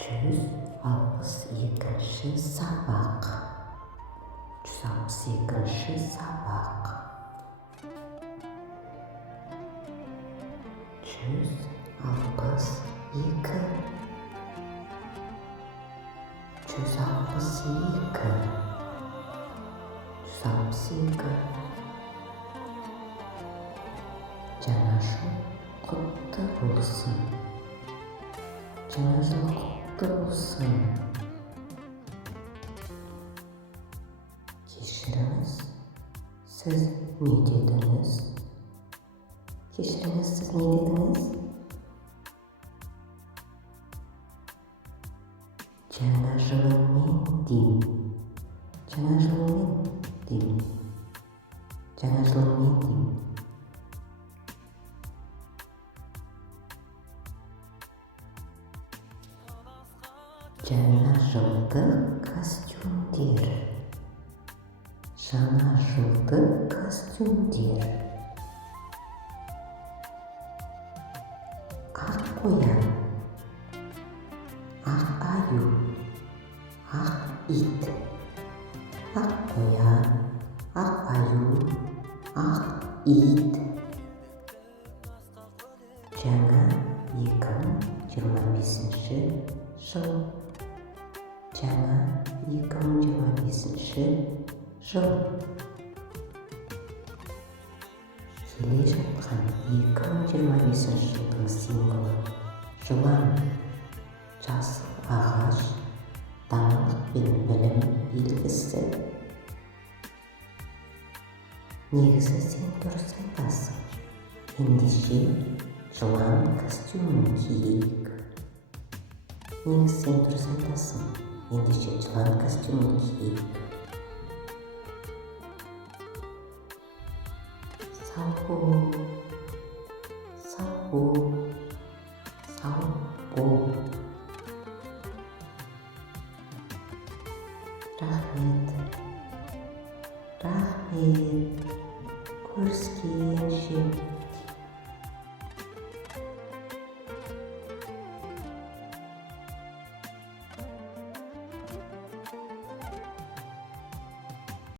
162-ші сабақ. 162-ші сабақ. 162. 162. 162. Жаңа жыл құтты болсын. Жаңа жыл құтты болсын. Кешіріңіз, сіз не дедіңіз? Кешіріңіз, сіз не дедіңіз? Жаңа жылыңмен деймін. Жаңа жылыңмен деймін. Жаңа жылыңмен деймін. Жаңа жылдық костюмдер. Жаңа жылдық костюмдер. Ақ қоян, ақ аю, ақ ит. Ақ қоян, ақ аю, ақ ит. Жаңа 2025 жыл. Жаңа 2025 жыл. Келе жатқан 2025 жылдың символы жылан, жасыл ағаш, даңғылық пен білім белгісі. Негізі сен дұрыс айтасың. Ендеше жылан костюмін киейік. Негізі сен дұрыс айтасың. Ендеше жылан костюмін киейік. Сау бол, сау бол, сау бол. Рахмет, рахмет.